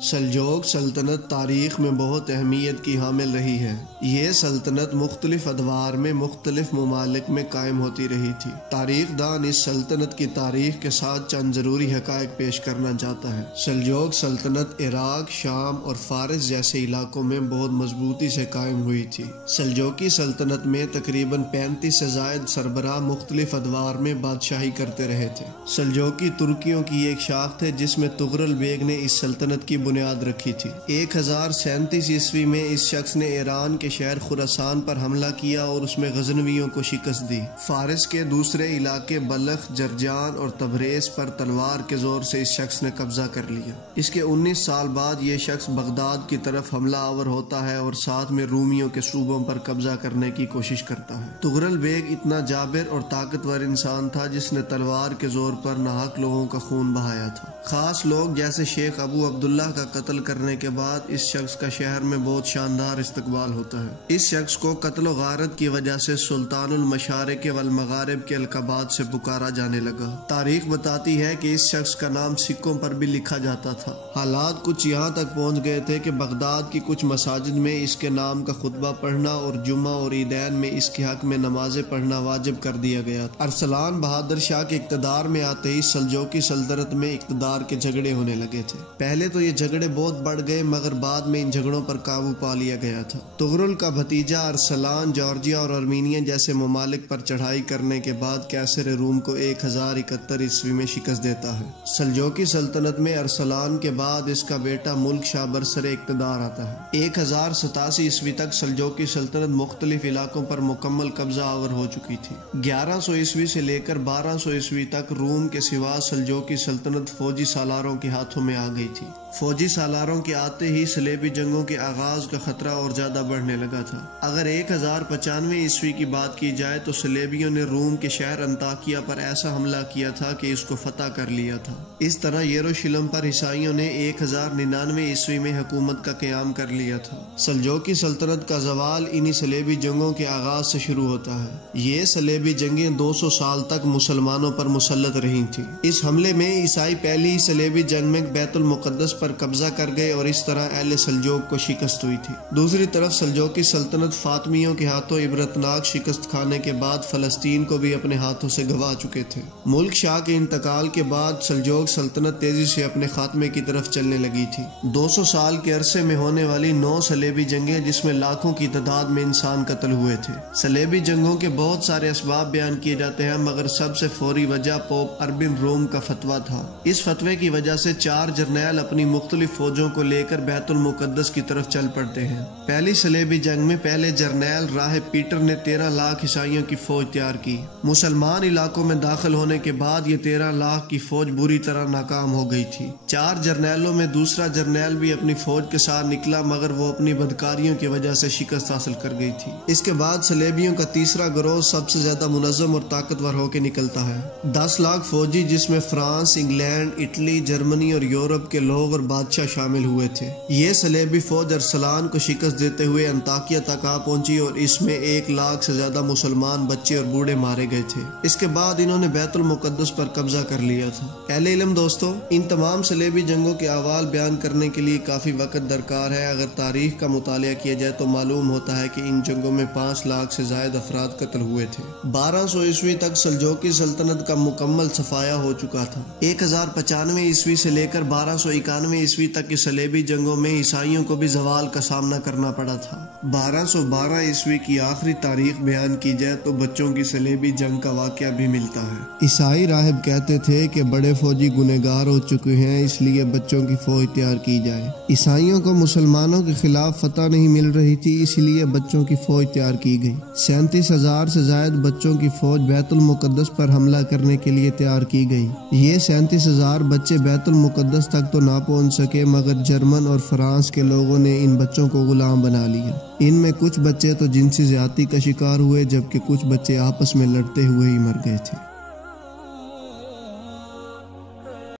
سلجوق سلطنت تاریخ میں بہت اہمیت کی حامل رہی ہے۔ یہ سلطنت مختلف ادوار میں مختلف ممالک میں قائم ہوتی رہی تھی۔ تاریخ دان اس سلطنت کی تاریخ کے ساتھ چند ضروری حقائق پیش کرنا چاہتا ہے۔ سلجوق سلطنت عراق، شام اور فارس جیسے علاقوں میں بہت مضبوطی سے قائم ہوئی تھی۔ سلجوقی سلطنت میں تقریباً 35 سے زائد سربراہ مختلف ادوار میں بادشاہی کرتے رہے تھے۔ سلجوقی ترکیوں کی ایک شاخ تھے جس میں تغرل بیگ نے اس سلطنت کی بنیاد رکھی تھی۔ 1037 عیسوی میں اس شخص نے ایران کے شہر خراسان پر حملہ کیا اور اس میں غزنویوں کو شکست دی۔ فارس کے دوسرے علاقے بلخ، جرجان اور تبریز پر تلوار کے زور سے اس شخص نے قبضہ کر لیا۔ اس کے 19 سال بعد یہ شخص بغداد کی طرف حملہ آور ہوتا ہے اور ساتھ میں رومیوں کے صوبوں پر قبضہ کرنے کی کوشش کرتا ہے۔ تغرل بیگ اتنا جابر اور طاقتور انسان تھا جس نے تلوار کے زور پر ناحق لوگوں کا خون بہایا تھا۔ خاص لوگ جیسے شیخ ابو عبداللہ کا قتل کرنے کے بعد اس شخص کا شہر میں بہت شاندار استقبال ہوتا ہے۔ اس شخص کو قتل و غارت کی وجہ سے سلطان المشارق والمغارب کے القابات سے پکارا جانے لگا۔ تاریخ بتاتی ہے کہ اس شخص کا نام سکوں پر بھی لکھا جاتا تھا۔ حالات کچھ یہاں تک پہنچ گئے تھے کہ بغداد کی کچھ مساجد میں اس کے نام کا خطبہ پڑھنا اور جمعہ اور عیدین میں اس کے حق میں نمازیں پڑھنا واجب کر دیا گیا۔ ارسلان بہادر شاہ کے اقتدار میں آتے ہی سلجوقی سلطنت میں اقتدار کے جھگڑے ہونے لگے تھے۔ پہلے تو یہ جھگڑے بہت بڑھ گئے مگر بعد میں ان جھگڑوں پر قابو پا لیا گیا تھا۔ تغرل کا بھتیجا ارسلان جارجیا اور ارمینیا جیسے ممالک پر چڑھائی کرنے کے بعد قیصر روم کو 1071 عیسوی میں شکست دیتا ہے۔ سلجوقی سلطنت میں ارسلان کے بعد اس کا بیٹا ملک شاہ برسر اقتدار آتا ہے۔ 1087 عیسوی تک سلجوقی سلطنت مختلف علاقوں پر مکمل قبضہ آور ہو چکی تھی۔ 1100 عیسوی سے لے کر 1200 عیسوی تک روم کے سوا سلجوقی سلطنت فوجی سالاروں کے ہاتھوں میں آ گئی تھی۔ فوجی سالاروں کے آتے ہی صلیبی جنگوں کے آغاز کا خطرہ اور زیادہ بڑھنے لگا تھا۔ اگر 1095 عیسوی کی بات کی جائے تو صلیبیوں نے روم کے شہر انطاکیہ پر ایسا حملہ کیا تھا کہ اس کو فتح کر لیا تھا۔ اس طرح یروشلم پر عیسائیوں نے 1099 عیسوی میں حکومت کا قیام کر لیا تھا۔ سلجوقی سلطنت کا زوال انہی صلیبی جنگوں کے آغاز سے شروع ہوتا ہے۔ یہ صلیبی جنگیں 200 سال تک مسلمانوں پر مسلط رہی تھیں۔ اس حملے میں عیسائی پہلی صلیبی جنگ میں بیت المقدس پر قبضہ کر گئے اور اس طرح اہل سلجوق کو شکست ہوئی تھی۔ دوسری طرف سلجوقی سلطنت فاطمیوں کے ہاتھوں عبرتناک شکست کھانے کے بعد فلسطین کو بھی اپنے ہاتھوں سے گنوا چکے تھے۔ ملک شاہ کے انتقال کے بعد سلجوق سلطنت تیزی سے اپنے خاتمے کی طرف چلنے لگی تھی۔ 200 سال کے عرصے میں ہونے والی 9 صلیبی جنگیں جس میں لاکھوں کی تعداد میں انسان قتل ہوئے تھے۔ صلیبی جنگوں کے بہت سارے اسباب بیان کیے جاتے ہیں مگر سب سے فوری وجہ پوپ اربن روم کا فتویٰ تھا۔ اس فتوے کی وجہ سے 4 جرنیل اپنی مختلف فوجوں کو لے کر بیت المقدس کی طرف چل پڑتے ہیں۔ پہلی صلیبی جنگ میں پہلے جرنیل راہب پیٹر نے 13 لاکھ عیسائیوں کی فوج تیار کی۔ مسلمان علاقوں میں داخل ہونے کے بعد یہ 13 لاکھ کی فوج بری طرح ناکام ہو گئی تھی۔ 4 جرنیلوں میں دوسرا جرنیل بھی اپنی فوج کے ساتھ نکلا مگر وہ اپنی بدکاریوں کی وجہ سے شکست حاصل کر گئی تھی۔ اس کے بعد صلیبیوں کا تیسرا گروہ سب سے زیادہ منظم اور طاقتور ہو کے نکلتا ہے۔ 10 لاکھ فوجی جس میں فرانس، انگلینڈ، اٹلی، جرمنی اور یورپ کے لوگ اور بادشاہ شامل ہوئے تھے۔ یہ صلیبی فوج ارسلان کو شکست دیتے ہوئے انطاکیہ تک آ پہنچی اور اس میں 1 لاکھ سے زیادہ مسلمان بچے اور بوڑھے مارے گئے تھے۔ اس کے بعد انہوں نے بیت المقدس پر قبضہ کر لیا تھا۔ اہل علم دوستو، ان تمام صلیبی جنگوں کے احوال بیان کرنے کے لیے کافی وقت درکار ہے۔ اگر تاریخ کا مطالعہ کیا جائے تو معلوم ہوتا ہے کہ ان جنگوں میں 5 لاکھ سے زائد افراد قتل ہوئے تھے۔ 1200 عیسوی تک سلجوقی سلطنت کا مکمل صفایا ہو چکا تھا۔ 1095 عیسوی سے لے کر 1291 عیسوی تک کی صلیبی جنگوں میں عیسائیوں کو بھی زوال کا سامنا کرنا پڑا تھا۔ 1212 عیسوی کی آخری تاریخ بیان کی جائے تو بچوں کی صلیبی جنگ کا واقعہ بھی ملتا ہے۔ عیسائی راہب کہتے تھے کہ بڑے فوجی گنہگار ہو چکے ہیں اس لیے بچوں کی فوج تیار کی جائے۔ عیسائیوں کو مسلمانوں کے خلاف فتح نہیں مل رہی تھی اس لیے بچوں کی فوج تیار کی گئی۔ 37,000 سے زائد بچوں کی فوج بیت المقدس پر حملہ کرنے کے لیے تیار کی گئی۔ یہ 37,000 بچے بیت المقدس تک تو نہ پہنچ سکے مگر جرمن اور فرانس کے لوگوں نے ان بچوں کو غلام بنا لیا۔ ان میں کچھ بچے تو جنسی زیادتی کا شکار ہوئے جبکہ کچھ بچے آپس میں لڑتے ہوئے ہی مر گئے تھے۔